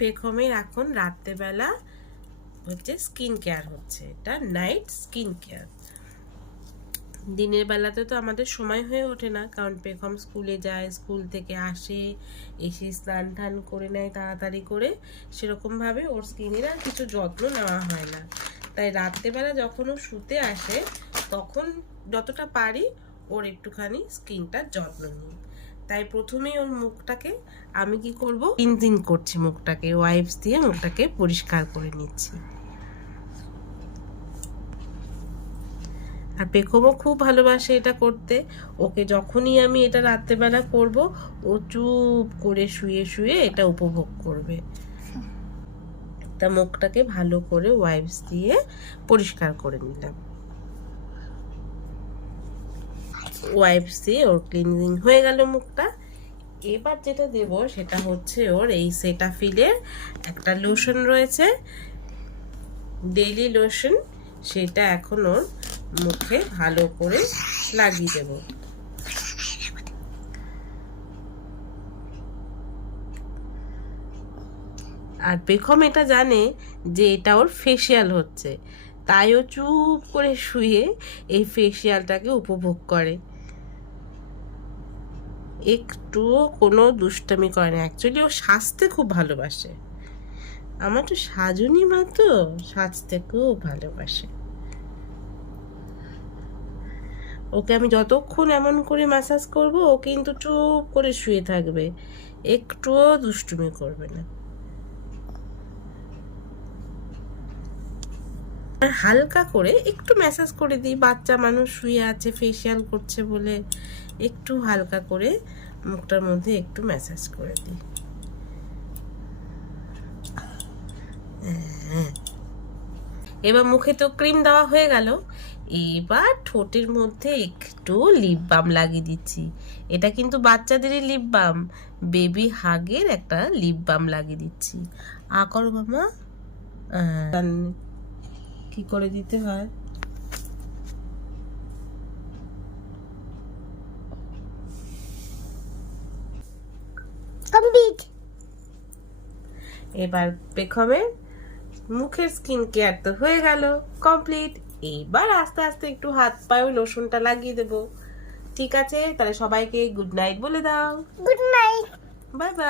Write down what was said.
পেখমের এখন রাত্রেবেলা হচ্ছে স্কিন কেয়ার হচ্ছে, এটা নাইট স্কিন কেয়ার। দিনের বেলাতে তো আমাদের সময় হয়ে ওঠে না, কারণ পেখম স্কুলে যায়, স্কুল থেকে আসে, এসে স্নান টান করে নেয় তাড়াতাড়ি করে, সেরকমভাবে ওর স্কিনের আর কিছু যত্ন নেওয়া হয় না। তাই রাত্রেবেলা যখন ও শুতে আসে তখন যতটা পারি ওর একটুখানি স্কিনটার যত্ন নিই। তাই প্রথমেই ওর মুখটাকে আমি কি করব, ক্লিনজিং করছি, মুখটাকে ওয়াইপস দিয়ে মুখটাকে পরিষ্কার করে নিচ্ছি। আর পেখমও খুব ভালোবাসে এটা করতে। ওকে যখনই আমি এটা রাত্রেবেলা করব, ও চুপ করে শুয়ে শুয়ে এটা উপভোগ করবে। তা মুখটাকে ভালো করে ওয়াইপস দিয়ে পরিষ্কার করে নিলাম। ওয়াইপস দিয়ে ওর ক্লিনজিং হয়ে গেল মুখটা। এবার যেটা দেব সেটা হচ্ছে ওর এই সেটাফিলের একটা লোশন রয়েছে, ডেইলি লোশন, সেটা এখন ওর মুখে ভালো করে লাগিয়ে দেব। আর পেখম এটা জানে যে এটা ওর ফেসিয়াল হচ্ছে, তাই ও চুপ করে শুয়ে এই ফেসিয়ালটাকে উপভোগ করে, একটুও কোনো দুষ্টামি করে না। অ্যাকচুয়ালি ও সাজতে খুব ভালোবাসে, আমার তো সাজুনি মা, তো সাজতে খুব ভালোবাসে। ওকে আমি যতক্ষণ এমন করে ম্যাসাজ করব ও কিন্তু চুপ করে শুয়ে থাকবে, একটুও দুষ্টুমি করবে না। হালকা করে একটু ম্যাসাজ করে দিই, বাচ্চা মানুষ শুয়ে আছে ফেসিয়াল করছে বলে একটু হালকা করে মুখটার মধ্যে একটু ম্যাসাজ করে দিই। এবার মুখে তো ক্রিম দেওয়া হয়ে গেল, এবার ঠোঁটের মধ্যে একটু লিপ বাম লাগিয়ে দিচ্ছি। এটা কিন্তু বাচ্চাদেরই লিপ বাম, বেবি হাগের একটা লিপ বাম লাগিয়ে দিচ্ছি। করো মামা, কি করে দিতে হয়। কমপ্লিট। এবার পেখমের মুখের স্কিন কেয়ার তো হয়ে গেল কমপ্লিট। এইবার আস্তে আস্তে একটু হাত পায়ে লোশনটা লাগিয়ে দেব। ঠিক আছে, তাহলে সবাইকে গুড নাইট বলে দাও। Good night, bye bye.